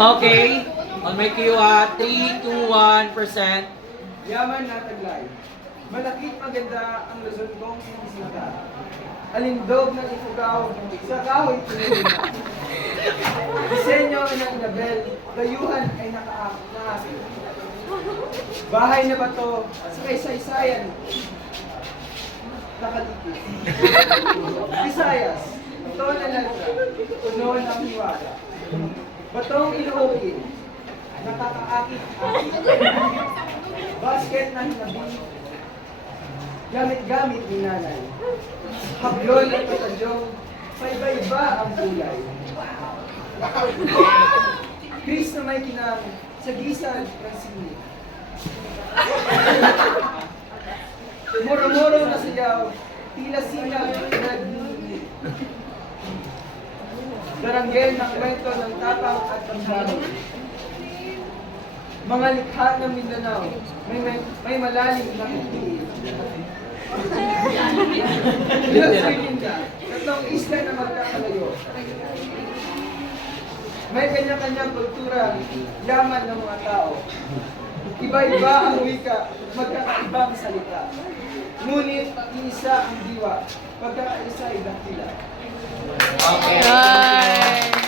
Okay. On my cue, 3, 2, 1%. Yaman na taglay. Malakit maganda ang Luzon kong sinisita. Alindog ng ifugaw, sa kahoy pinili na. Disenyo ng Inabel, dayuhan ay nakaakit. Bahay na bato, sa kaysaysayan, nakatikip. Visayas, ito na lansa, puno ng hiwaga. Batong inuukin, nakakaakit-akit. Basket ng nabi, gamit-gamit ni nanay. Hablon at patadyong, paiba-iba ang kulay. Chris na may kinang, sa gisal ng sini. Muro-muro na sayaw, tila silang nagningi. Daranggel ng kwento ng tapang at pagdami. Mga likha ng Mindanao, may malalim na hindi. Diyos ay linda, tatlong isla na magkakalayo. May kanya-kanyang kultura, yaman ng mga tao. Iba-iba ang wika, magkakaibang salita. Ngunit iisa ang diwa, pagkakaisa ay dakila. Okay.